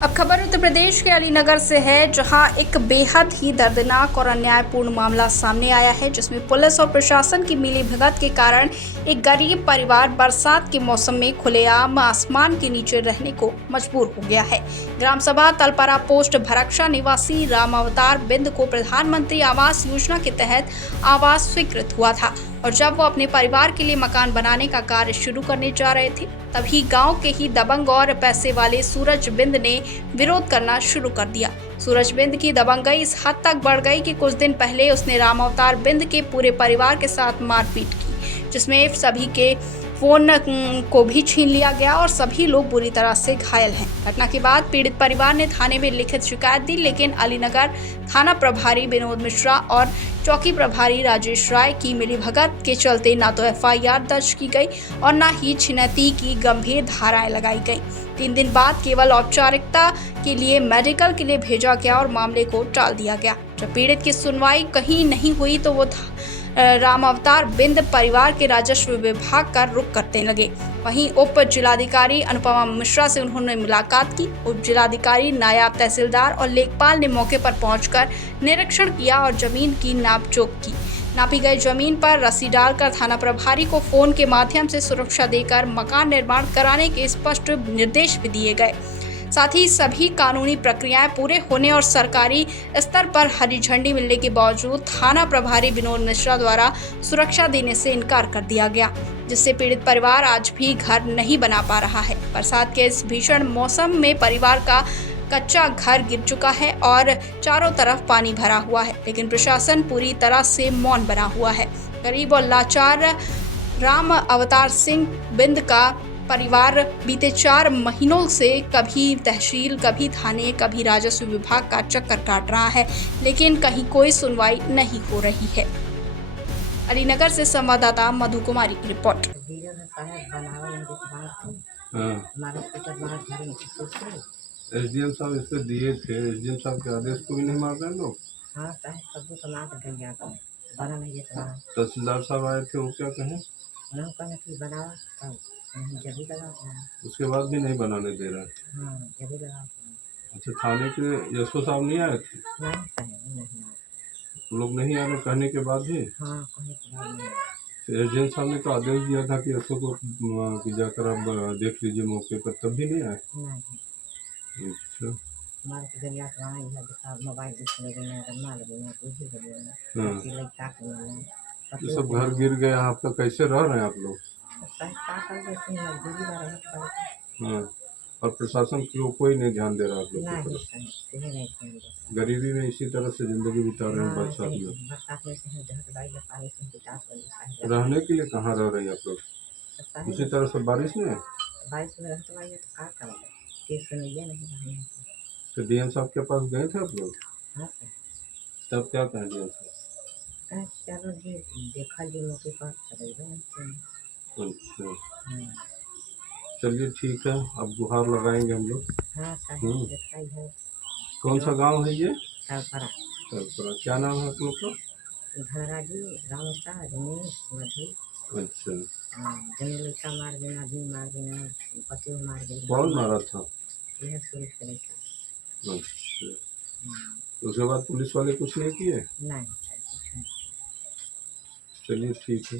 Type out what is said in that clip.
अब खबर उत्तर प्रदेश के अलीनगर से है, जहां एक बेहद ही दर्दनाक और अन्यायपूर्ण मामला सामने आया है, जिसमें पुलिस और प्रशासन की मिलीभगत के कारण एक गरीब परिवार बरसात के मौसम में खुलेआम आसमान के नीचे रहने को मजबूर हो गया है। ग्राम सभा तलपरा पोस्ट भरक्षा निवासी राम अवतार बिंद को प्रधानमंत्री आवास योजना के तहत आवास स्वीकृत हुआ था और जब वो अपने परिवार के लिए मकान बनाने का कार्य शुरू करने जा रहे थे, तभी गांव के ही दबंग और पैसे वाले सूरज बिंद ने विरोध करना शुरू कर दिया। सूरज बिंद की दबंगई इस हद तक बढ़ गई कि कुछ दिन पहले उसने राम अवतार बिंद के पूरे परिवार के साथ मारपीट की, जिसमें सभी के फोन को भी छीन लिया गया और सभी लोग बुरी तरह से घायल हैं। घटना के बाद पीड़ित परिवार ने थाने में लिखित शिकायत दी, लेकिन अलीनगर थाना प्रभारी विनोद मिश्रा और चौकी प्रभारी राजेश राय की मिलीभगत के चलते न तो एफआईआर दर्ज की गई और न ही छिनैती की गंभीर धाराएं लगाई गई। 3 दिन बाद केवल औपचारिकता के लिए मेडिकल के लिए भेजा गया और मामले को टाल दिया गया। जब पीड़ित की सुनवाई कहीं नहीं हुई तो वो राम अवतार बिंद परिवार के राजस्व विभाग का रुख करने लगे। वहीं उप जिलाधिकारी अनुपमा मिश्रा से उन्होंने मुलाकात की। उप जिलाधिकारी, नायब तहसीलदार और लेखपाल ने मौके पर पहुंचकर निरीक्षण किया और जमीन की नापजोख की। नापी गई जमीन पर रस्सी डालकर थाना प्रभारी को फोन के माध्यम से सुरक्षा देकर मकान निर्माण कराने के स्पष्ट निर्देश भी दिए गए। साथ ही सभी कानूनी प्रक्रियाएं पूरे होने और सरकारी स्तर पर हरी झंडी मिलने के बावजूद थाना प्रभारी विनोद मिश्रा द्वारा सुरक्षा देने से इनकार कर दिया गया, जिससे पीड़ित परिवार आज भी घर नहीं बना पा रहा है। बरसात के इस भीषण मौसम में परिवार का कच्चा घर गिर चुका है और चारों तरफ पानी भरा हुआ है, लेकिन प्रशासन पूरी तरह से मौन बना हुआ है। गरीब और लाचार राम अवतार सिंह बिंद का परिवार बीते 4 महीनों से कभी तहसील, कभी थाने, कभी राजस्व विभाग का चक्कर काट रहा है, लेकिन कहीं कोई सुनवाई नहीं हो रही है। अलीनगर से संवाददाता मधु कुमारी की रिपोर्ट। एसडीएम साहब इस पे दिए थे, एसडीएम साहब के आदेश को भी नहीं मान रहे लोग। हाँ साहब, सब तो मार कर गया था, बना नहीं देता। तहसीलदार साहब आए थे, वो क्या कहें? उन्होंने कहा कि बनाओ, तब जब भी लगा। उसके बाद भी नहीं बनाने दे रहे। हाँ, जब भी लगा। अच्छा, थाने के यशो साहब नहीं आए थे? नहीं साहब, नहीं आए। लोग नहीं आ रहे कहने के बाद भी? हाँ, कहने के बाद नहीं आए। एसडीएम साहब ने तो आदेश दिया था कि यशो को कि जाकर आप देख लीजिए मौके पर, तब भी नहीं आए। नहीं, अच्छा, हमारे तो दुनिया के वहाँ इधर दिखा मोबाइल दिखने लगे, करना लगे, कुछ भी लगे। हाँ, क्या करना, ये सब घर गिर गया आपका, कैसे रह रहे हैं आप लोग? साहब क्या कर देते हैं, मजबूरी में रहना पड़ता। हाँ, और प्रशासन को कोई नहीं ध्यान दे रहा आप लोग की नहीं तरफ? साहब, कहीं नहीं ध्यान देता। गरीबी में इसी तरह से जिंदगी बिता रहे हैं हाँ, बरसात में। बरसात में से जहाँ बाई में पानी से बितास हो जाता है। रहने के लिए कहाँ रह रहे हैं आप लोग? उसी तरह से बारिश में? बारिश में रहते भाई तो क्या करेंगे, तीस से नहीं रहने। तो डीएम साहब के पास गए थे आप लोग? हाँ सर। तब क्या कहें डीएम साहब? चलो जी, देखा जी मौके पर चलेगा। अच्छा, चलिए ठीक है, अब गुहार लगाएंगे हम लोग। हाँ सर, देखा ही है। कौन सा गांव है ये? तलपरा। तलपरा। क्या नाम है आप लोग का? धनराजी, रामसा, रमेश, मधु। अच्छा, जमीलिका मार देना, दिन मार देना, पति मार देना। कौन मारा था? यह सूरज करेगा। अच्छा, उसके बाद पुलिस वाले कुछ नहीं किए? नहीं सर, कुछ नहीं। चलिए ठीक है।